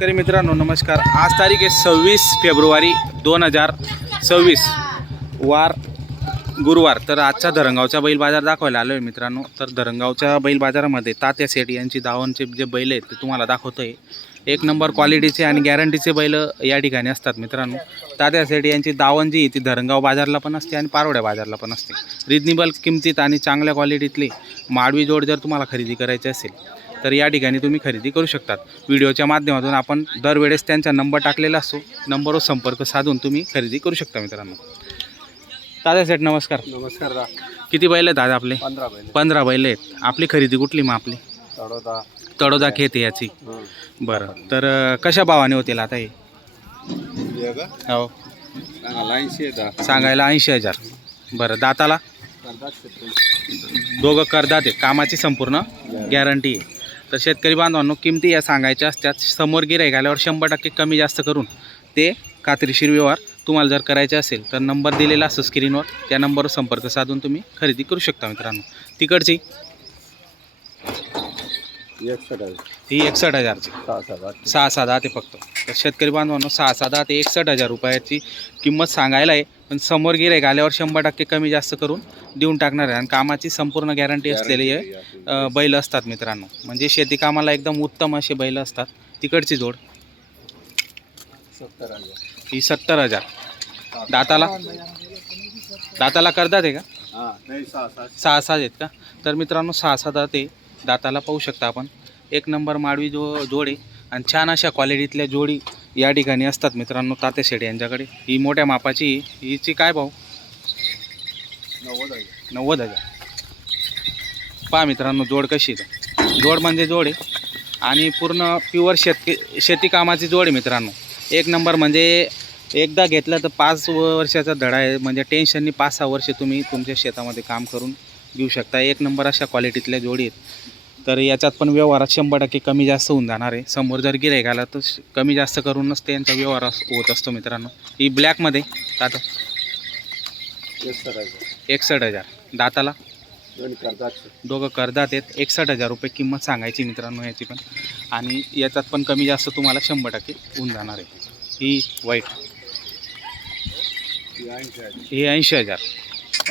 शेतकरी मित्रांनो नमस्कार। आज तारीख आहे 26 फेब्रुवारी 2026 वार गुरुवार। तर आजचा धरणगावचा बैल बाजार दाखवायला आलो आहे मित्रांनो। तर धरणगावच्या बैल बाजारामध्ये तात्या सेठ यांची दावणचे जे बैल आहेत ते तुम्हाला दाखवतोय। एक नंबर क्वालिटीचे आणि गॅरंटीचे बैल या ठिकाणी असतात मित्रांनो। तात्या सेठ यांची दावण जी ती धरणगाव बाजारला पण असते आणि पारोड्या बाजारला पण असते। रिजनेबल किमतीत आणि चांगल्या क्वालिटीतले माडवी जोड जर तुम्हाला खरेदी करायची असेल तर या ठिकाणी तुम्ही खरेदी करू शकतात। व्हिडिओच्या माध्यमातून आपण दरवेळेस त्यांचा नंबर टाकलेला असतो, नंबरवर संपर्क साधून तुम्ही खरेदी करू शकता मित्रांनो। तात्या सेठ नमस्कार। नमस्कार दा। किती बैल आहेत आज आपले? 15 बैल आहेत। आपली खरेदी कुठली मग आपली? तडोदा खेत आहे याची। बरं, तर कशा भावाने होतील आता हे? हो, सांगायला 80,000। बरं, दाताला दोघं करदात आहेत, कामाची संपूर्ण गॅरंटी आहे। तर शेतकरी बांधवांनो किमती या सांगायच्या असतात, समोर गिऱ्हाईक आल्यावर 100% कमी जास्त करून ते खात्रीशीर व्यवहार तुम्हाला जर करायचे असेल तर नंबर दिलेला असतो स्क्रीनवर, त्या नंबरवर संपर्क साधून तुम्ही खरेदी करू शकता मित्रांनो। तिकडची ही 61,000ची 6-7 ते फक्त। तर शेतकरी बांधवांनो 6-7 ते 61,000 रुपयाची किंमत सांगायला आहे, पण समोर गिऱ्हाईक आल्यावर 100% कमी जास्त करून देऊन टाकणार आहे। आणि कामाची संपूर्ण गॅरंटी असलेले बैल असतात मित्रांनो, म्हणजे शेती कामाला एकदम उत्तम असे बैल असतात। तिकडची जोड ही 70,000। दाताला करतात आहे का? 6-7 आहेत का? तर मित्रांनो 6-7 ते दाताला पाहू शकता आपण। एक नंबर माडवी जोड आहे आणि छान अशा क्वालिटीतल्या जोडी या ठिकाणी असतात मित्रांनो तात्या शेठ यांच्याकडे। ही मोठ्या मापाची, हिची काय भाव? 90,000। पहा मित्रांनो जोड कशी आहे, जोड म्हणजे जोड आहे आणि पूर्ण प्युअर शेती कामाची जोड आहे मित्रांनो। एक नंबर, म्हणजे एकदा घेतलं तर 5 वर्षाचा धडा आहे, म्हणजे टेन्शननी 5-6 वर्ष तुम्ही तुमच्या शेतामध्ये काम करून घेऊ शकता। एक नंबर अशा क्वालिटीतल्या जोडी आहेत। तर याच्यात पण व्यवहारात 100% कमी जास्त होऊन जाणार आहे। समोर जर गिऱ्हाईक आला तर कमी जास्त करूनच त्यांचा व्यवहार होत असतो मित्रांनो। ही ब्लॅकमध्ये आता 61,000। दाताला दोघं करदात आहेत। 61,000 रुपये किंमत सांगायची मित्रांनो याची पण, आणि याच्यात पण कमी जास्त तुम्हाला 100% होऊन जाणार आहे। ही वाईट ही 80,000,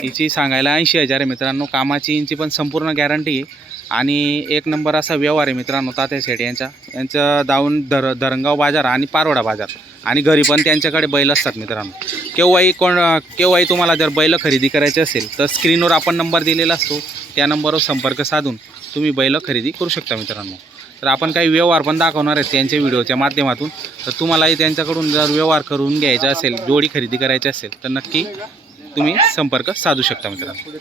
हिची सांगायला 80,000 आहे मित्रांनो। कामाची यांची पण संपूर्ण गॅरंटी आहे आणि एक नंबर असा व्यवहार आहे मित्रांनो तात्या शेठ यांच्या दावून धरणगाव बाजार आणि पारोडा बाजार, आणि घरी पण त्यांच्याकडे बैल असतात मित्रांनो। केव्हाही तुम्हाला जर बैल खरेदी करायचे असेल तर स्क्रीनवर आपण नंबर दिलेला असतो, त्या नंबरवर संपर्क साधून तुम्ही बैल खरेदी करू शकता मित्रांनो। तर आपण काही व्यवहार पण दाखवणार आहेत त्यांच्या व्हिडिओच्या माध्यमातून, तर तुम्हालाही त्यांच्याकडून जर व्यवहार करून घ्यायचा असेल, जोडी खरेदी करायची असेल तर नक्की तुम्ही संपर्क साधू शकता मित्रांनो।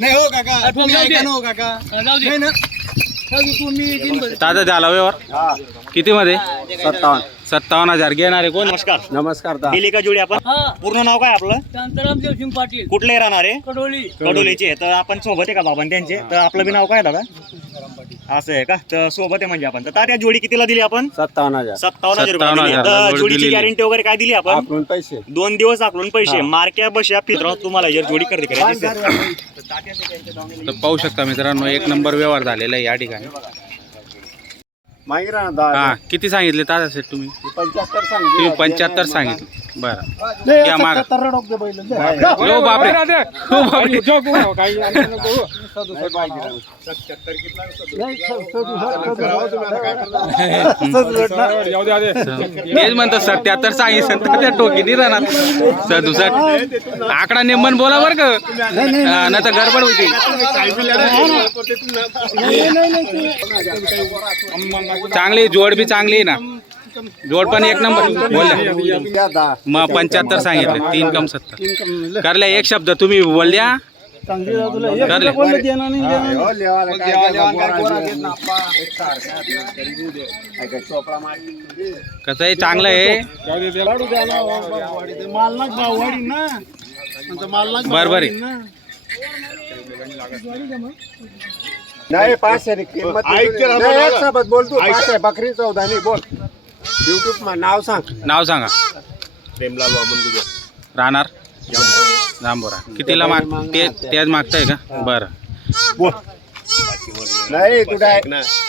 नाही हो काका, तुम्ही ऐका ना हो काका। नाही ना तुम्ही दादा झाला व्यवहार किती मध्ये? 57,000 घेणारे कोण? नमस्कार दा। दिली का जोडी आपण? पूर्ण नाव काय आपलं? शांताराम देवसिंग पाटील, कुठले राहणार आहे? कडोलीचे. तर आपण सोबत आहे का बाबा त्यांचे? तर आपलं बी नाव काय दादा? असं आहे का? तर सोबत आहे म्हणजे आपण। तर तात्या जोडी कितीला दिली आपण? 57,000 57,000 रुपये दिली। 57,000 तर जोडी जोडीची दिलेली. गॅरंटी वगैरे काय दिली आपण? आपण पैसे 2 दिवस आकलून पैसे, मार्क्या बशा फित्र तुम्हाला जर जोडी खरेदी करायची असेल तर पाहू शकता मित्रांनो, एक नंबर व्यवहार झालेला आहे या ठिकाणी। मागिरा ना दा। हा, किती सांगितले दादा सेठ तुम्ही? 75 तुम्ही 75 सांगितले। बरं, या मागा। ओ बापरे, ओ बापरे। तेच म्हणतो 77 सांगितलं तर त्या टोकीनी राहणार 67। आकडा नेमन बोला बरं का, नाही तर गडबड होती। चांगली जोड बी चांगली आहे ना, जोड पण एक नंबर बोलल्या। मग 75 सांगितलं, 3 कम 70 करल्या। एक शब्द तुम्ही बोलल्या करले कसं आहे चांगलं आहे बरोबर आहे नाही 500 नी किंमत नाही, एक सोबत बोल तू 500 बकरी 14 नी बोल युट्यूब मा नाव सांग नाव सांगा प्रेमलाल वामन दुबे राहणार जांभोरा कितीला माग तेच मागताय का बरं नाही तुझा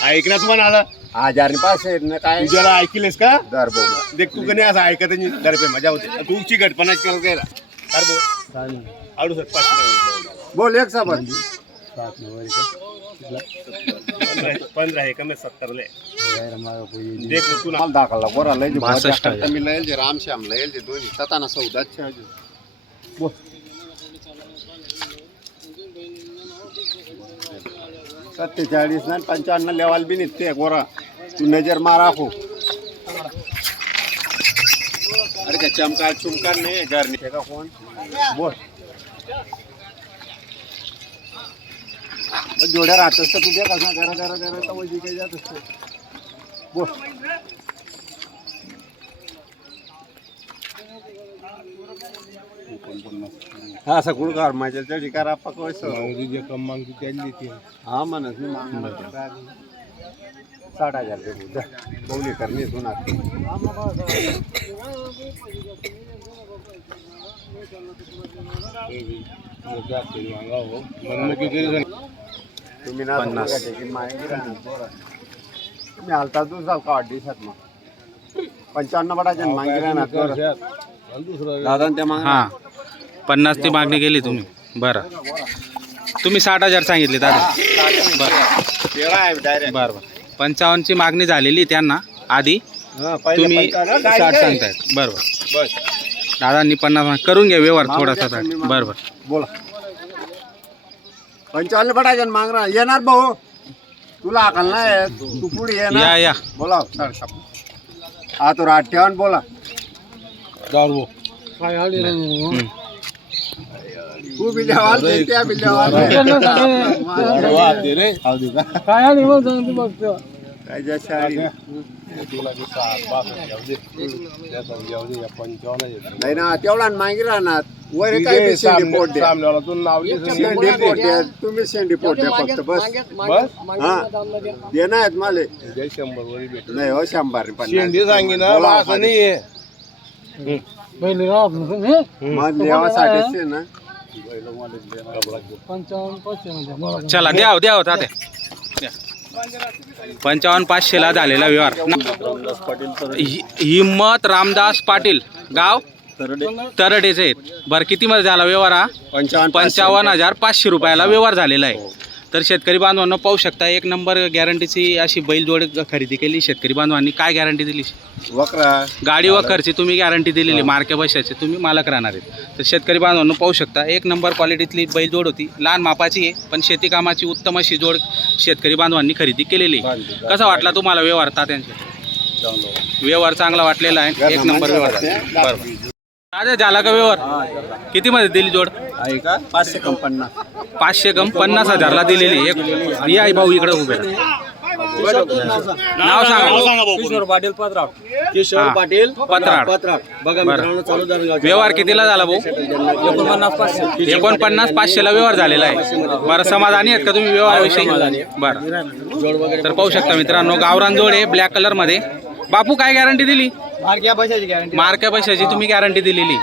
ऐकण्यात पण आलं 1500 न काय तुझ्याला ऐकलेस का दर बोल देख तू कधी असं ऐकत नाही दरपे मजा होते तू चिकटपणाच करत गेला आडू सर 500 बोल एक सोबत 15 है कमी 70 ले देख तू माल दाखवला गोरा लय 62,000. मी लय जे रामश्याम लय जे दोन्ही 17 बोल 47 ना 55 लेवल भी निघते गोरा तू नजर मारा हो अरे क्या चमकार चुमकार नहीं घर नहीं का कौन बोल जोड्या राहतस तर तुझ्या कसा करा करा करा तर वजी काय जात असतो बोल हा सगळं घर माझ्या तरी करा पकवायचं कम मागती त्यांनी ती हा म्हणत मी मागणार 60,000 रुपये बोली करणे सुना तुम्ही ना 50 माहिती राहणार तुम्ही हालता तू जाऊ का 8 मग 55 बडाच्या मागे राहणार दादा त्या माग हां 50 ती मागणी केली तुम्ही बरं तुम्ही 60,000 सांगितले दादा बरं बरं 55 ची मागणी झालेली त्यांना आधी तुम्ही 60 सांगतायत बरोबर दादांनी 50 करून घ्या व्यवहार थोडासा बरं बरं बोला 55 बडाच्या माग राहणार येणार भाऊ तुला अकल नाही तू पुढे ये ना या बोला हा तो रात ठेवून बोला तू बिल्यावाल त्या बिल्यावाल काय जशाळी नाही ना तेवढा मागे राहणार वर काय शेंडी पोट द्या शेंडी पोट द्या तुम्ही शेंडी पोट द्या फक्त बस हा दे ना माले नाही हो 100 शेंडी सांगी ना असं नाही मग लेवासाठी ना चला द्या द्या होता ते 55,500 ला झालेला व्यवहार हिम्मत रामदास पाटील गाव तरडेचे आहेत बरं किती मध्ये झाला व्यवहार हा 55,500 रुपयाला व्यवहार झालेला आहे तर शेतकरी बांधवांना पाहू शकता एक नंबर गॅरंटीची अशी बैलजोड खरेदी केली शेतकरी बांधवांनी काय गॅरंटी दिली वकरा गाडी वखरची तुम्ही गॅरंटी दिलेली मार्के बशाची तुम्ही मालक राहणार आहेत तर शेतकरी बांधवांना पाहू शकता एक नंबर क्वालिटीतली बैलजोड होती लहान मापाची आहे पण शेती कामाची उत्तम अशी जोड शेतकरी बांधवांनी खरेदी केलेली कसा वाटला तुम्हाला व्यवहार तात्यांचा व्यवहार चांगला वाटलेला आहे एक नंबर व्यवहार बरोबर दादा झाला का व्यवहार किती मध्ये दिली जोड आहे का 500 कम 50 500 कम 50,000 ला दिलेली एक या भाऊ इकडे उभे नाव सांगा किशोर पाटील पत्राव किशोर पाटील पत्राड बघा मित्रांनो चालू दरगाव व्यवहार कितीला झाला भाऊ 49,500 ला व्यवहार झालेला आहे बरं समाधानी आहेत का तुम्ही व्यवहाराविषयी बरं तर पाहू शकता मित्रांनो गावरान जोड आहे ब्लॅक कलर मध्ये बापू काय गॅरंटी दिली मार्क्या पैशाची तुम्ही गॅरंटी दिलेली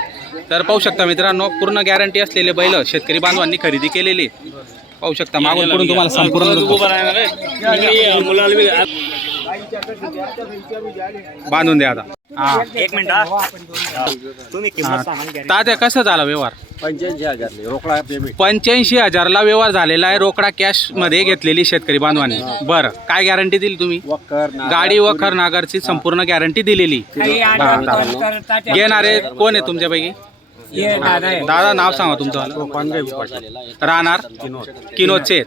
तर पाहू शकता मित्रांनो पूर्ण गॅरंटी असलेले बैल शेतकरी बांधवांनी खरेदी केलेली पाहू शकता मागून पुढून तुम्हाला संपूर्ण बांधून द्या आता हा एक मिनिट तुम्ही किंमत सांगा तात्या कसा झाला व्यवहार 85,000 रोकडा पेमेंट 85,000 ला व्यवहार झालेला आहे रोकडा कॅश मध्ये घेतलेली शेतकरी बांधवांनी बरं काय गॅरंटी दिली तुम्ही वकर गाडी वखर नागरची संपूर्ण गॅरंटी दिलेली घेणारे कोण आहे तुमच्यापैकी दादा नाव सांगा तुमचं राहणार किनोदचे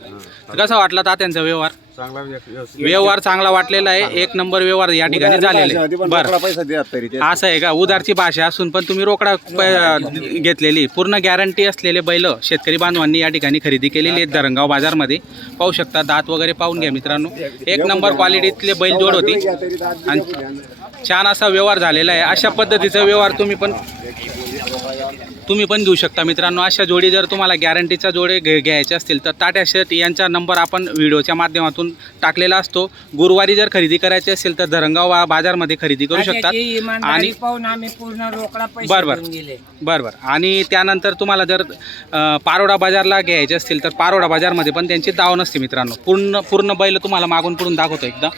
कसा वाटला तात्यांचा व्यवहार व्यवहार चांगला वाटलेला आहे, एक नंबर व्यवहार या ठिकाणी झालेला आहे. बरं, पैसा द्या तरी ते असं आहे का? उधारची भाषा असून पण तुम्ही रोकडा घेतलेली पूर्ण गॅरंटी असलेले बैल शेतकरी बांधवांनी या ठिकाणी खरेदी केलेली आहेत धरणगाव बाजारमध्ये. पाहू शकता, दात वगैरे पाहून घ्या मित्रांनो. एक नंबर क्वालिटीतले बैल जोड होती आणि छान असा व्यवहार झालेला आहे. अशा पद्धतीचा व्यवहार तुम्ही पण घेऊ शकता मित्रांनो. अशा जोडी जर तुम्हाला गॅरंटीचा जोडे घ्यायचे असतील तर टाटा शेट यांचा नंबर आपण व्हिडिओच्या माध्यमातून टाकलेला असतो. गुरुवारी जर खरेदी करायची असेल तर धरणगाव बाजारमध्ये खरेदी करू शकतात. आणि बरोबर आणि त्यानंतर तुम्हाला जर पारोडा बाजारला घ्यायचे असतील तर पारोडा बाजारमध्ये पण त्यांची दाव नसते मित्रांनो. पूर्ण बैल तुम्हाला मागून पुढून दाखवतो एकदा.